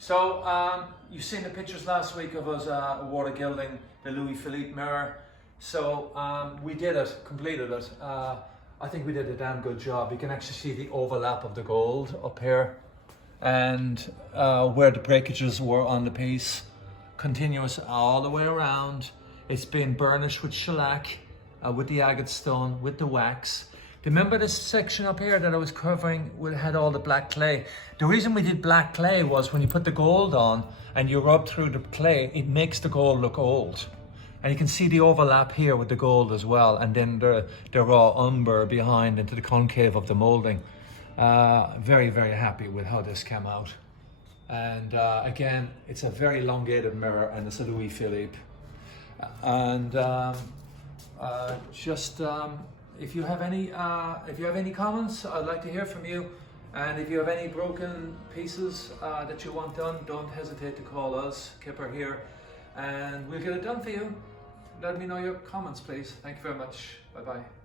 So you've seen the pictures last week of us water gilding the Louis Philippe mirror. So we did it, completed it. I think we did a damn good job. You can actually see the overlap of the gold up here, and where the breakages were on the piece, continuous all the way around. It's been burnished with shellac, with the agate stone, with the wax. Remember this section up here that I was covering had all the black clay? The reason we did black clay was when you put the gold on and you rub through the clay, it makes the gold look old. And you can see the overlap here with the gold as well, and then the raw umber behind into the concave of the molding. Very, very happy with how this came out. And again, it's a very elongated mirror, and it's a Louis Philippe. And if you have any comments, I'd like to hear from you. And if you have any broken pieces that you want done, don't hesitate to call us, Kipper here, and we'll get it done for you. Let me know your comments, please. Thank you very much. Bye-bye.